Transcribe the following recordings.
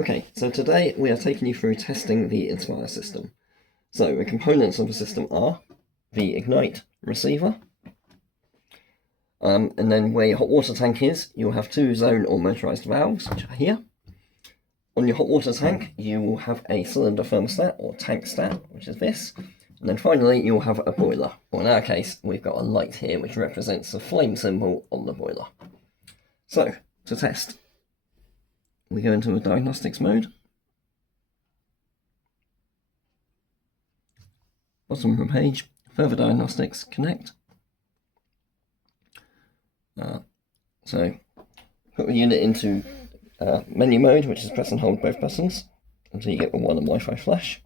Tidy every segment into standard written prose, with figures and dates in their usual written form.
Okay, so today we are taking you through testing the Inspire system. So the components of the system are the Ignite receiver, and then where your hot water tank is, you'll have two zone or motorized valves, which are here. On your hot water tank, you will have a cylinder thermostat or tank stat, which is this. And then finally, you'll have a boiler. Or in our case, we've got a light here, which represents the flame symbol on the boiler. So, to test, we go into the diagnostics mode. Bottom of the page, further diagnostics, connect. So put the unit into menu mode, which is press and hold both buttons until you get the one on Wi-Fi flash.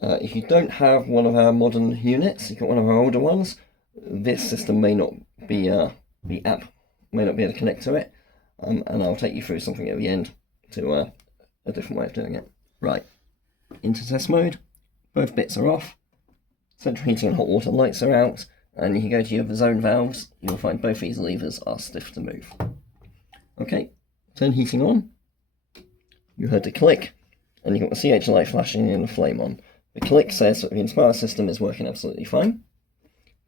If you don't have one of our modern units, you've got one of our older ones, this system may not be, the app may not be able to connect to it, and I'll take you through something at the end to a different way of doing it. Right, into test mode, both bits are off, central heating and hot water lights are out, and you can go to your zone valves, you'll find both these levers are stiff to move. Okay, turn heating on, you heard the click, and you've got the CH light flashing and the flame on. The click says that the Inspire system is working absolutely fine.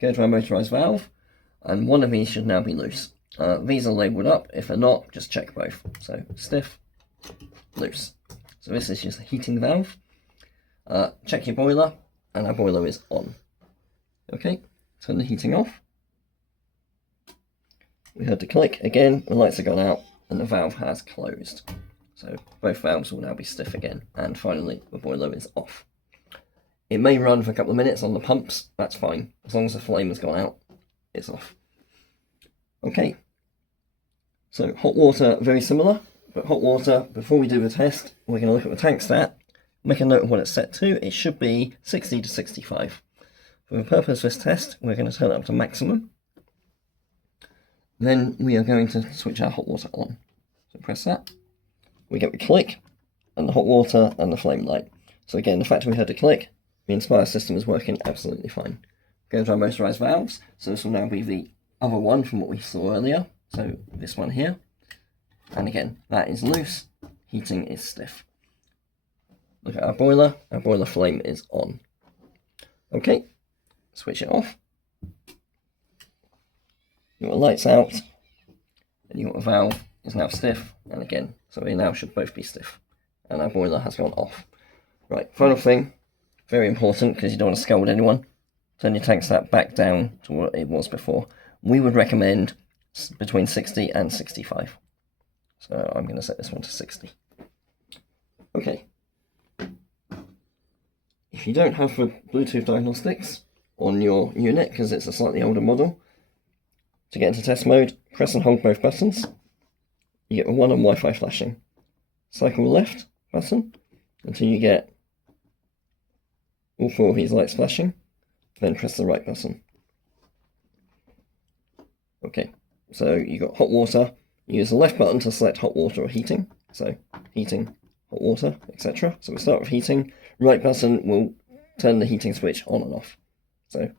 Go to our motorised valve, and one of these should now be loose. These are labelled up. If they're not, just check both. So stiff, loose. So this is just a heating valve. Check your boiler, and our boiler is on. Okay, turn the heating off. We heard the click again, the lights have gone out, and the valve has closed. So both valves will now be stiff again, and finally the boiler is off. It may run for a couple of minutes on the pumps, that's fine. As long as the flame has gone out, it's off. Okay, so hot water, very similar, but hot water, before we do the test, we're going to look at the tank stat, make a note of what it's set to. It should be 60 to 65. For the purpose of this test, we're going to turn it up to maximum. Then we are going to switch our hot water on. So press that. We get the click, and the hot water, and the flame light. So again, the fact we heard the click, the Inspire system is working absolutely fine. Go to our motorised valves. So this will now be the other one from what we saw earlier. So this one here. And again, that is loose. Heating is stiff. Look at our boiler flame is on. Okay, switch it off. You've got the lights out, and you've got the valve is now stiff, and again, so they now should both be stiff. And our boiler has gone off. Right, final thing, very important because you don't want to scald anyone. Turn your tank stat back down to what it was before. We would recommend between 60 and 65. So I'm going to set this one to 60. Okay. If you don't have the Bluetooth diagnostics on your unit, because it's a slightly older model, to get into test mode, press and hold both buttons. You get the one on Wi-Fi flashing. Cycle the left button until you get all four of these lights flashing. Then press the right button. Okay, so you got hot water. You use the left button to select hot water or heating. So heating, hot water, etc. So we start with heating. Right button will turn the heating switch on and off. So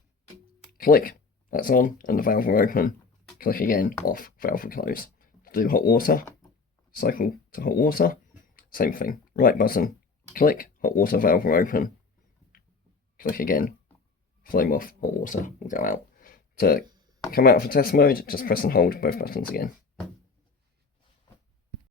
click, that's on, and the valve will open. Click again, off, valve will close. Do hot water, cycle to hot water, same thing. Right button, click, hot water valve will open. Click again, flame off, hot water will go out. To come out of the test mode, just press and hold both buttons again.